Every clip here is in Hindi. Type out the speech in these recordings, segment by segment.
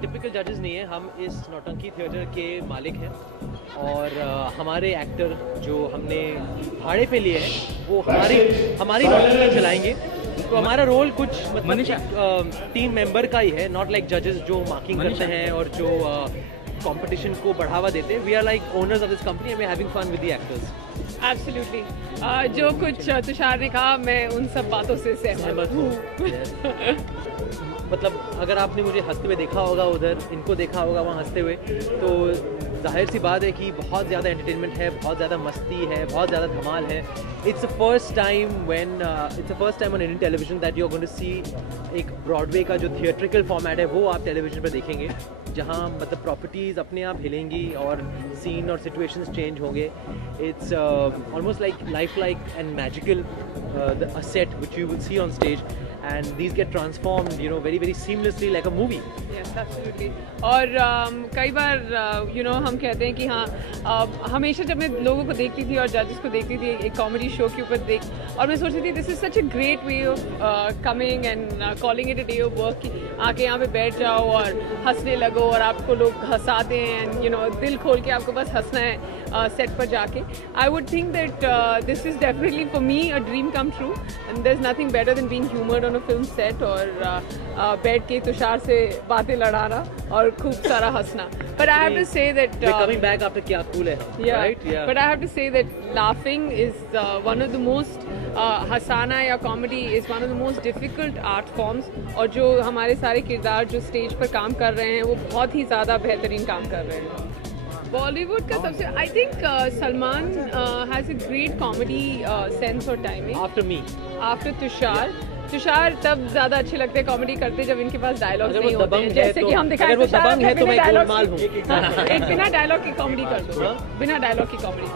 टिपिकल जजेस नहीं है, हम इस नौटंकी थिएटर के मालिक हैं और हमारे एक्टर जो हमने भाड़े पे लिए हैं वो हमारी नौटंकी चलाएंगे। तो हमारा रोल कुछ मतलब टीम मेंबर का ही है, नॉट लाइक जजेस जो मार्किंग करते हैं और जो कंपटीशन को बढ़ावा देते हैं। We are like owners of this company and we are having fun with the actors. Absolutely, जो कुछ तुषार ने कहा मैं उन सब बातों से सहमत हूँ। मतलब अगर आपने मुझे हंसते हुए देखा होगा, उधर इनको देखा होगा वहाँ हंसते हुए, तो जाहिर सी बात है कि बहुत ज़्यादा एंटरटेनमेंट है, बहुत ज़्यादा मस्ती है, बहुत ज़्यादा धमाल है। It's the first time on Indian television that you are going to see एक ब्रॉडवे का जो थिएट्रिकल फॉर्मेट है वो आप टेलीविजन पर देखेंगे, जहाँ मतलब प्रॉपर्टीज़ अपने आप हिलेंगी और सीन और सिचुएशंस चेंज होंगे। It's almost like and magical a set which you will see on stage and these get transformed very very seamlessly like a movie. Yes, absolutely. और कई बार हम कहते हैं कि हाँ, हमेशा जब मैं लोगों को देखती थी और जजेस को देखती थी एक कॉमेडी शो के ऊपर और मैं सोचती थी this is such a great way of coming and calling it a day of work कि आके यहाँ पे बैठ जाओ और हंसने लगो और आपको लोग हंसाते हैं एंड दिल खोल के आपको बस हंसना है सेट पर जाके। I would think that this is definitely for me a dream come true and there's nothing better than being humored on a film set और बैठ के तुषार से बातें लड़ाना और खूब सारा हंसना। But I have to say that coming back after क्या cool है, right? Yeah. But I have to say that laughing is one of the most हंसाना या comedy is one of the most difficult art forms और जो हमारे सारे किरदार जो स्टेज पर काम कर रहे हैं वो बहुत ही ज़्यादा बेहतरीन काम कर रहे हैं। बॉलीवुड का सबसे I think Salman has a great comedy sense और टाइमिंग आफ्टर तुषार तब ज़्यादा अच्छे लगते हैं कॉमेडी करते जब इनके पास डायलॉग नहीं होते हैं, जैसे कि हम दिखाए तुषार है तो मैं गोलमाल हूँ। एक बिना डायलॉग की कॉमेडी कर दो, बिना डायलॉग की कॉमेडी।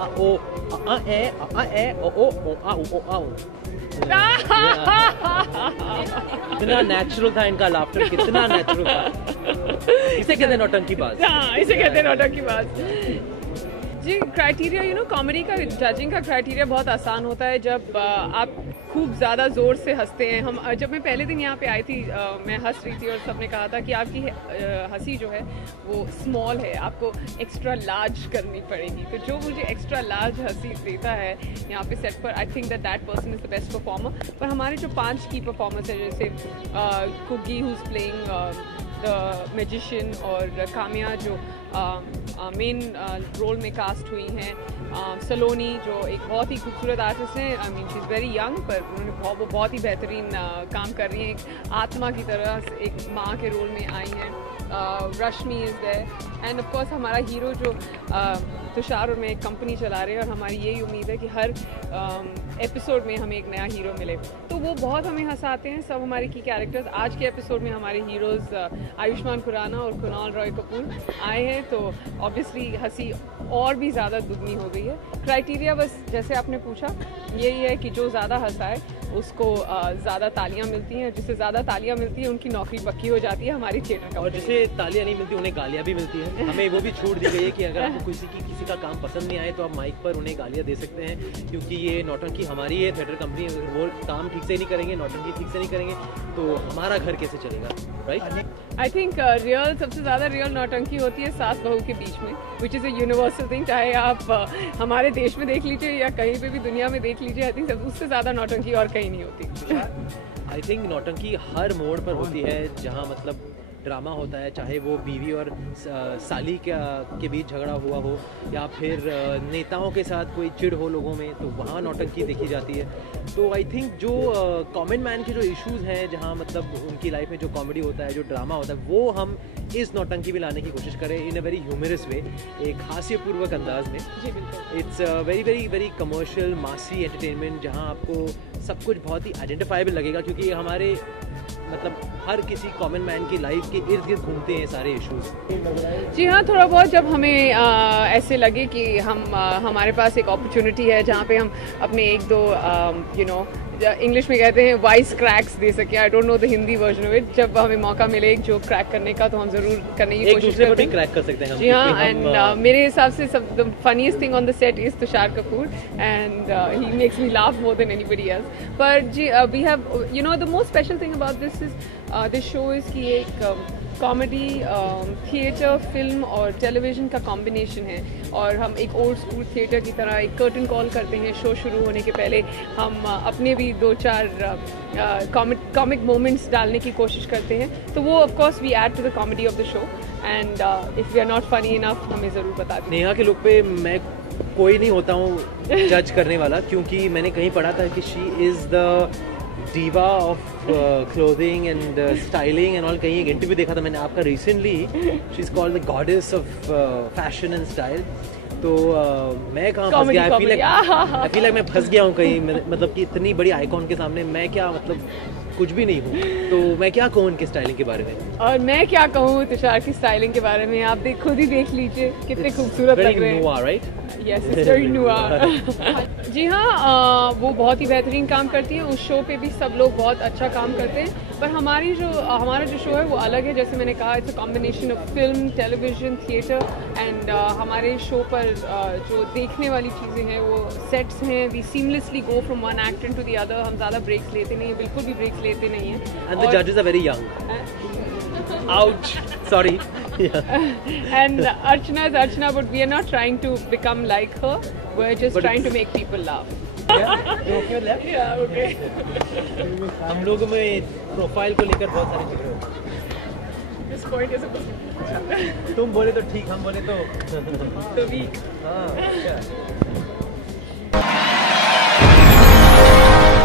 कितना नेचुरल था इनका लाफ्टर, कितना नेचुरल था। इसे कहते हैं नौटंकीबाज। हाँ, इसे कहते हैं नौटंकीबाज। जी, क्राइटेरिया कॉमेडी का जजिंग का क्राइटेरिया बहुत आसान होता है जब आप खूब ज़्यादा ज़ोर से हंसते हैं। जब मैं पहले दिन यहाँ पे आई थी मैं हंस रही थी और सबने कहा था कि आपकी हंसी जो है वो स्मॉल है, आपको एक्स्ट्रा लार्ज करनी पड़ेगी। तो जो मुझे एक्स्ट्रा लार्ज हंसी देता है यहाँ पे सेट पर, I think that person is the best performer. पर हमारे जो 5 की परफॉर्मर्स है जैसे Kiku who is playing the magician और कामिया जो मेन रोल में कास्ट हुई हैं, सलोनी जो एक बहुत ही खूबसूरत आर्टिस्ट हैं, I mean she is very young पर उन्होंने वो बहुत ही बेहतरीन काम कर रही हैं, एक आत्मा की तरह एक माँ के रोल में आई हैं। Rashmi is there and of course हमारा हीरो जो तुषार और मैं एक कंपनी चला रहे हैं और हमारी यही उम्मीद है कि हर एपिसोड में हमें एक नया हीरो मिले। तो वो बहुत हमें हंसाते हैं सब हमारे की कैरेक्टर्स। आज के एपिसोड में हमारे हीरोज़ आयुष्मान खुराना और कुणाल रॉय कपूर आए हैं, तो ऑब्वियसली हंसी और भी ज़्यादा दुगनी हो गई है। क्राइटेरिया बस जैसे आपने पूछा यही है कि जो ज़्यादा हंसाए उसको ज़्यादा तालियां मिलती हैं, जिससे ज़्यादा तालियां मिलती हैं उनकी नौकरी पक्की हो जाती है हमारी थिएटर का। और जिसे तालियां नहीं मिलती उन्हें गालियां भी मिलती हैं। हमें वो भी छूट दी गई है कि अगर आपको किसी का काम पसंद नहीं आए तो आप माइक पर उन्हें गालियां दे सकते हैं, क्योंकि ये नौटंकी हमारी है थिएटर कंपनी। वो काम ठीक से नहीं करेंगे, नौटंकी ठीक से नहीं करेंगे तो हमारा घर कैसे चलेगा, राइट? आई थिंक सबसे ज़्यादा रियल नौटंकी होती है सास बहू के बीच में, which is a universal thing. चाहे आप हमारे देश में देख लीजिए या कहीं पे भी दुनिया में देख लीजिए, आई थिंक उससे ज़्यादा नौटंकी और कहीं नहीं होती। आई थिंक नौटंकी हर मोड़ पर होती है जहाँ मतलब ड्रामा होता है, चाहे वो बीवी और साली के बीच झगड़ा हुआ हो या फिर नेताओं के साथ कोई चिढ़ हो लोगों में, तो वहाँ नौटंकी देखी जाती है। तो आई थिंक जो कॉमन मैन के जो इश्यूज़ हैं, जहाँ मतलब उनकी लाइफ में जो कॉमेडी होता है, जो ड्रामा होता है, वो हम इस नौटंकी में लाने की कोशिश करें इन अ वेरी ह्यूमरस वे, एक हास्यपूर्वक अंदाज में। जी बिल्कुल। It's very very very commercial मासी एंटरटेनमेंट, जहाँ आपको सब कुछ बहुत ही आइडेंटिफाइबल लगेगा, क्योंकि हमारे मतलब हर किसी कॉमन मैन की लाइफ के इर्द गिर्द घूमते हैं सारे इश्यूज। जी हाँ, थोड़ा बहुत जब हमें ऐसे लगे कि हमारे पास एक अपॉर्चुनिटी है जहाँ पे हम अपने एक दो इंग्लिश में कहते हैं वाइस क्रैक्स दे सके। I don't know the Hindi version of it. जब हमें मौका मिले एक जोक क्रैक करने का तो हम जरूर करने की कोशिश करते हैं। क्रैक कर सकते हैं। जी हाँ, एंड मेरे हिसाब से सब the funniest thing on the set is Tushar Kapoor and he makes me laugh more than anybody else. पर जी we have the most special thing about this show is कि एक कॉमेडी थिएटर, फिल्म और टेलीविज़न का कॉम्बिनेशन है और हम एक ओल्ड स्कूल थिएटर की तरह एक कर्टन कॉल करते हैं शो शुरू होने के पहले। हम अपने भी 2-4 कॉमिक मोमेंट्स डालने की कोशिश करते हैं, तो वो of course we add to the comedy of the show and if we are not funny enough हमें ज़रूर बता दें। नेहा के लुक पे मैं कोई नहीं होता हूँ जज करने वाला, क्योंकि मैंने कहीं पढ़ा था कि she is the diva of clothing and styling and all। कहीं एक इंटरव्यू देखा था मैंने आपका recently, she is called the goddess of fashion and style. तो मैं कहाँ फंस गया? आई फील लाइक मैं फंस गया हूँ कहीं, मतलब कि इतनी बड़ी आइकॉन के सामने मैं क्या, मतलब कुछ भी नहीं हूँ, तो मैं क्या कहूँ उनके स्टाइलिंग के बारे में? और मैं क्या कहूँ तुषार की स्टाइलिंग के बारे में? आप खुद ही देख लीजिए कितने खूबसूरत लग रहे हैं। Right? Yes, it's very noir. जी हाँ, वो बहुत ही बेहतरीन काम करती हैं। उस शो पे भी सब लोग बहुत अच्छा काम करते हैं, पर हमारा जो शो है वो अलग है। जैसे मैंने कहा, it's a combination of film, television, theatre and हमारे शो पर जो देखने वाली चीज़ें हैं वो सेट्स हैं। We seamlessly go from one actor to the other. हम ज़्यादा ब्रेक्स लेते नहीं हैं, बिल्कुल भी ब्रेक्स लेते नहीं हैं। एंड द जजेस are very young. Ouch! Sorry. Yeah. And Archana is Archana, but we are not trying to become like her. We're just trying to make people laugh. Yeah? You okay with that? Yeah, okay. हम लोगों में प्रोफाइल को लेकर बहुत सारी चीजें होती This point is a हैं। तुम बोले तो ठीक, हम बोले तो weak. हाँ, क्या?